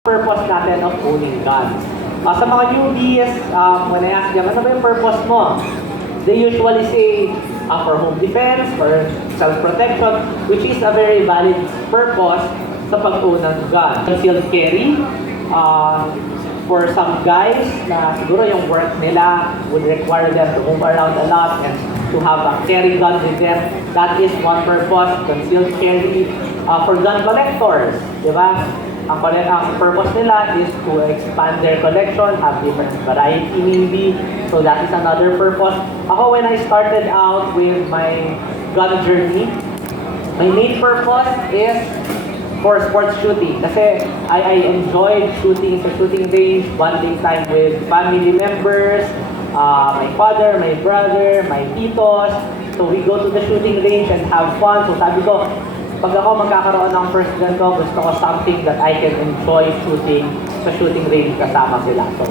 Purpose natin of owning guns. Sa mga newbies, when I ask them, ano ba yung purpose mo? They usually say, for home defense, for self-protection, which is a very valid purpose sa pag-own ng gun. Concealed carry, for some guys na siguro yung work nila would require them to move around a lot and to have a carry gun with them. That is one purpose, concealed carry. For gun collectors, di ba? Ang purpose nila is to expand their collection, have different variety maybe. So that is another purpose. Ako, when I started out with my gun journey, my main purpose is for sports shooting. Kasi I enjoyed shooting sa shooting range, bonding time with family members, my father, my brother, my titos. So we go to the shooting range and have fun. So sabi ko, pag ako magkakaroon ng first gun ko, gusto ko something that I can enjoy shooting sa shooting range kasama sila. So